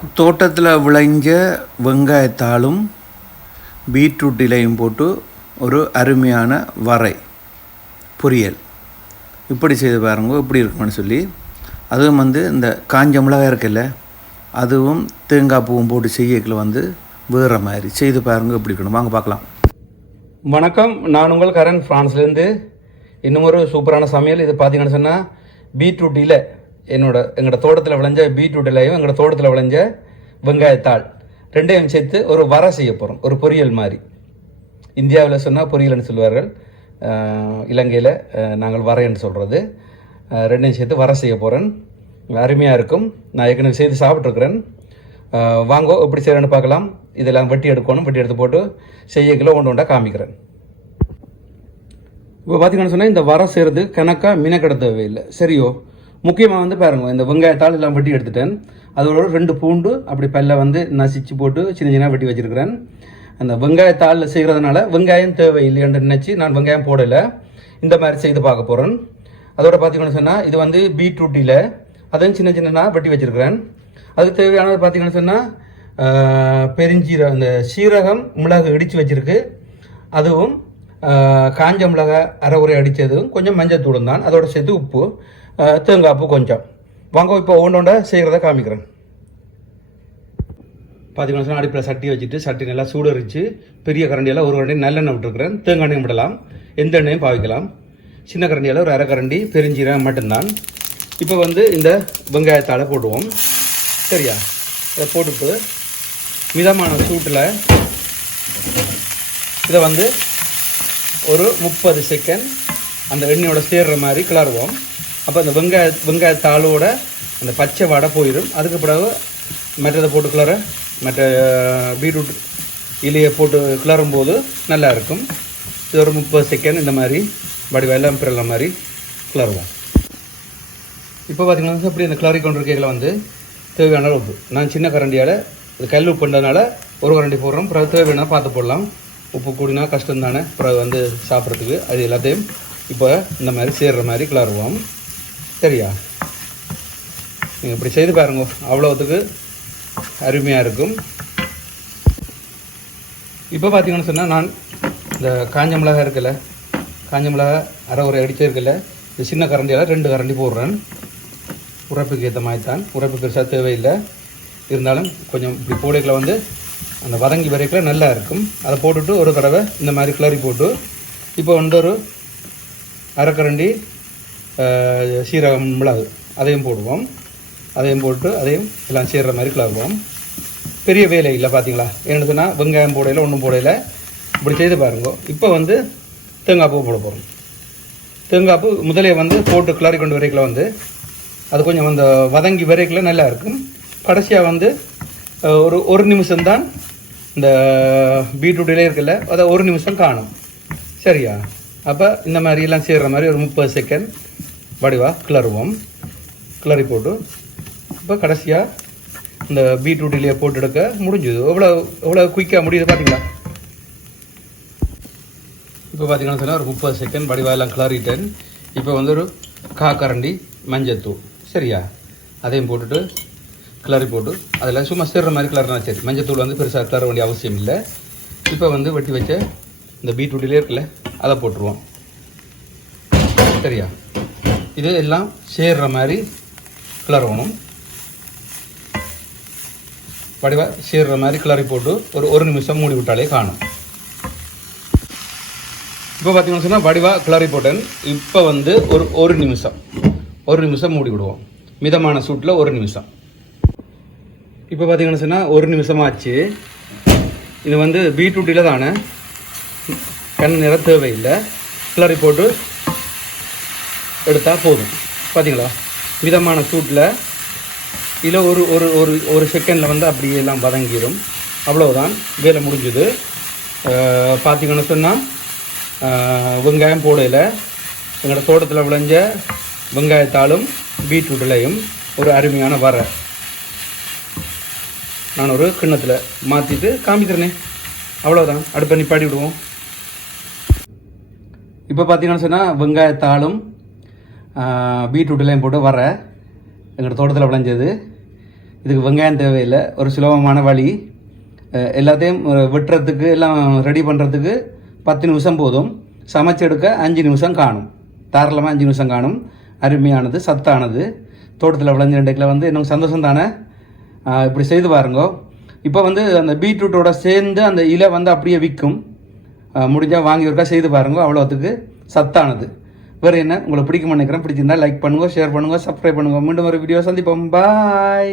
தோட்டத்தில் விளைஞ்ச வெங்காயத்தாலும் பீட்ரூட் இலையும் போட்டு ஒரு அருமையான வரை பொரியல். இப்படி செய்து பாருங்க இப்படி இருக்கும்னு சொல்லி. அதுவும் வந்து இந்த காஞ்ச மிளகாய் இருக்குல்ல அதுவும் தேங்காய் பூவும் போட்டு செய்யக்கில் வந்து வேறு மாதிரி. செய்து பாருங்க இப்படி இருக்கணும். வாங்க பார்க்கலாம். வணக்கம். நான் உங்கள் கரண். ஃப்ரான்ஸ்லேருந்து இன்னும் ஒரு சூப்பரான சமையல். இது பார்த்தீங்கன்னு சொன்னால் பீட்ரூட் இலை என்னோட எங்களோட தோட்டத்தில் விளைஞ்ச பீட்ரூட் இலையும் எங்களோட தோட்டத்தில் விளைஞ்ச வெங்காயத்தாள் ரெண்டையும் சேர்த்து ஒரு வர செய்ய போகிறோம் ஒரு பொரியல் மாதிரி. இந்தியாவில் சொன்னால் பொரியல்னு சொல்லுவார்கள். இலங்கையில் நாங்கள் வரைன்னு சொல்கிறது ரெண்டையும் சேர்த்து வர செய்ய போகிறேன் அருமையாக இருக்கும். நான் ஏற்கனவே செய்து சாப்பிட்ருக்குறேன் வாங்கோ எப்படி செய்கிறேன்னு பார்க்கலாம். இதெல்லாம் வெட்டி எடுக்கணும். வெட்டி எடுத்து போட்டு செய்யக்கிலோ ஒன்று ஒன்றா காமிக்கிறேன். இப்போ பார்த்தீங்கன்னு சொன்னால் இந்த வர செய்கிறது கணக்காக மினக்கட தேவையில்லை. சரியோ? முக்கியமாக வந்து பாருங்க இந்த வெங்காயத்தாள் எல்லாம் வெட்டி எடுத்துட்டேன். அதோட ரெண்டு பூண்டு அப்படி பல்ல வந்து நசிச்சு போட்டு சின்ன சின்ன வெட்டி வச்சிருக்கிறேன். அந்த வெங்காயத்தாளில் செய்கிறதுனால வெங்காயம் தேவையில்லைன்னு நினச்சி நான் வெங்காயம் போடலை. இந்த மாதிரி செய்து பார்க்க போகிறேன் அதோட பார்த்தீங்கன்னு சொன்னால் இது வந்து பீட்ரூட்டியில் அதையும் சின்ன சின்னனா வெட்டி வச்சிருக்கிறேன். அதுக்கு தேவையானது பார்த்தீங்கன்னு சொன்னால் பெருஞ்சீரகம் இந்த சீரகம் மிளகு இடித்து வச்சிருக்கு. அதுவும் காஞ்ச மிளகாய் அரை உரை அடித்ததும் கொஞ்சம் மஞ்சள் தூளும் தான். அதோட சேர்த்து உப்பு. ஆஹ், தேங்காய் பூ கொஞ்சம். வாங்க இப்போ ஒன்றொண்ட செய்கிறத காமிக்கிறேன். பார்த்தீங்கன்னா அடுப்பில் சட்டி வச்சுட்டு சட்டி நல்லா சூடரிச்சு பெரிய கரண்டியெல்லாம் ஒரு கரண்டி நல்லெண்ணெய் விட்டுருக்குறேன். தேங்காய் விடலாம். எந்த எண்ணெயும் பாவிக்கலாம். சின்ன கரண்டியால் ஒரு அரை கரண்டி பெருஞ்சீரகம் மட்டும்தான். இப்போ வந்து இந்த வெங்காயத்தாளை போடுவோம். சரியா? இதை போட்டுட்டு மிதமான சூட்டில் இதை வந்து ஒரு முப்பது செகண்ட் அந்த எண்ணெயோட சேர்ற மாதிரி கிளறுவோம். அப்போ அந்த வெங்காய வெங்காயத்தாளோட அந்த பச்சை வடை போயிடும் அதுக்கு பிறகு மற்றதை போட்டு கிளற. மற்ற பீட்ரூட் இலையை போட்டு கிளறும் போது நல்லா இருக்கும். இது ஒரு முப்பது செகண்ட் இந்த மாதிரி வடிவெல்லாம் பிறல மாதிரி கிளறுவோம். இப்போ பார்த்தீங்கன்னா இப்படி அந்த கிளறி கொண்டிருக்கைகளை வந்து தேவையான உப்பு நான் சின்ன கரண்டியால் இது கல் உப்பு பண்ணுறதுனால ஒரு கரண்டி போடுறோம். பிறகு தேவையான பார்த்து போடலாம். உப்பு கூடினா கஷ்டம் தானே பிறகு வந்து சாப்பிட்றதுக்கு அது எல்லாத்தையும் இப்போ இந்த மாதிரி சேர்கிற மாதிரி கிளறுவோம். சரியா? நீங்கள் இப்படி செய்து பாருங்க. அவ்வளோத்துக்கு அருமையாக இருக்கும். இப்போ பார்த்தீங்கன்னு சொன்னால் நான் இந்த காஞ்ச மிளகா இருக்குல்ல காஞ்ச மிளகா அரை உரை அடிச்சே இந்த சின்ன கரண்டியால் ரெண்டு கரண்டி போடுறேன். உரப்புக்கு ஏற்ற மாதிரி தான். உரப்பு பெருசாக தேவையில்லை. இருந்தாலும் கொஞ்சம் இப்படி போடைக்கில் வந்து அந்த வதங்கி வரைக்கில் நல்லா இருக்கும். அதை போட்டுட்டு ஒரு தடவை இந்த மாதிரி கிளறி போட்டு இப்போ வந்து ஒரு அரைக்கரண்டி சீரகம் மிளகு அதையும் போடுவோம். அதையும் போட்டு அதையும் எல்லாம் சேர்ற மாதிரி கிளறுவோம் பெரிய வேலை இல்லை பார்த்தீங்களா என்னதுன்னா வெங்காயம் போடையில் ஒன்றும் போடையில். இப்படி செய்து பாருங்க. இப்போ வந்து தேங்காய் பூ போட போகிறோம் தேங்காய் பூ முதலே வந்து போட்டு கிளறி கொண்டு வரைக்கில் வந்து அது கொஞ்சம் அந்த வதங்கி வரைக்கில் நல்லா இருக்கும். கடைசியாக வந்து ஒரு ஒரு ஒரு நிமிஷம்தான் இந்த பீட்ரூட்டிலே இருக்குல்ல அதை ஒரு நிமிஷம் காணும். சரியா? அப்போ இந்த மாதிரி எல்லாம் செய்கிற மாதிரி ஒரு முப்பது செகண்ட் வடிவாக கிளறுவோம். கிளறி போட்டு இப்போ கடைசியாக இந்த பீட்ரூட் இலையை போட்டு எடுக்க முடிஞ்சுது. எவ்வளோ எவ்வளோ குயிக்காக முடியுது பார்த்தீங்களா இப்போ பார்த்தீங்கன்னா சொன்னால் ஒரு முப்பது செகண்ட் வடிவாயெல்லாம் கிளறிட்டேன். இப்போ வந்து ஒரு காக்கரண்டி மஞ்சத்தூள் சரியா? அதையும் போட்டுட்டு கிளறி போட்டு அதில் சும்மா சேர்ற மாதிரி கிளறினா சரி. மஞ்சத்தூள் வந்து பெருசாக கிளற வேண்டிய அவசியம் இல்லை. இப்போ வந்து வெட்டி வச்ச இந்த பீட்ரூட்டிலே இருக்குல்ல அதை போட்டுருவோம். சரியா? இது எல்லாம் சேர்ற மாதிரி கிளறணும். வடிவா சேர்ற மாதிரி கிளறி போட்டு ஒரு ஒரு நிமிஷம் மூடி விட்டாலே காணும். இப்போ பார்த்தீங்கன்னு சொன்னால் வடிவா கிளறி போட்டேன். இப்போ வந்து ஒரு ஒரு நிமிஷம். ஒரு நிமிஷம் மூடி விடுவோம். மிதமான சூட்டில் ஒரு நிமிஷம். இப்போ பார்த்தீங்கன்னு சொன்னால் ஒரு நிமிஷம் ஆச்சு. இது வந்து பீட்ரூட்டில் தானே? கண் நிற தேவையில்லை. கிளறி போட்டு எடுத்தால் போதும். பார்த்தீங்களா மிதமான சூட்டில் இதில் ஒரு ஒரு ஒரு ஒரு செகண்டில் வந்து அப்படியே எல்லாம் வதங்கிடும் அவ்வளோதான் வேலை முடிஞ்சுது. பார்த்தீங்கன்னு சொன்னால் வெங்காயம் போடையில் எங்களோட தோட்டத்தில் விளைஞ்ச வெங்காயத்தாலும் பீட்ரூட்டிலையும் ஒரு அருமையான வர. நான் ஒரு கிண்ணத்தில் மாற்றிட்டு காமிக்கிறேனே. அவ்வளோதான் அடுப்பை நிப்பாட்டி விடுவோம். இப்போ பார்த்தீங்கன்னு சொன்னால் வெங்காயத்தாலும் பீட்ரூட்லையும் போட்டு வர எங்களோட தோட்டத்தில் விளைஞ்சது. இதுக்கு வெங்காயம் தேவையில்லை. ஒரு சுலபமான வழி. எல்லாத்தையும் வெட்டுறதுக்கு எல்லாம் ரெடி பண்ணுறதுக்கு பத்து நிமிஷம் போதும். சமைச்சு எடுக்க அஞ்சு நிமிஷம் காணும். தாராளமாக அஞ்சு நிமிஷம் காணும். அருமையானது சத்தானது. தோட்டத்தில் விளைஞ்ச ரெண்டைக்கில் வந்து இன்னும் சந்தோஷம் தானே? இப்படி செய்து பாருங்கோ. இப்போ வந்து அந்த பீட்ரூட்டோட சேர்ந்து அந்த இலை வந்து அப்படியே விற்கும் முடிஞ்சால் வாங்கி ஒருக்கா செய்து பாருங்க. அவ்வளோத்துக்கு சத்தானது. வேறு என்ன? உங்களுக்கு பிடிக்கும்னு நினைக்கிறேன். பிடிச்சிருந்தா லைக் பண்ணுங்கள் ஷேர் பண்ணுங்கள் சப்ஸ்கிரைப் பண்ணுங்க. மீண்டும் ஒரு வீடியோ சந்திப்போம். பாய்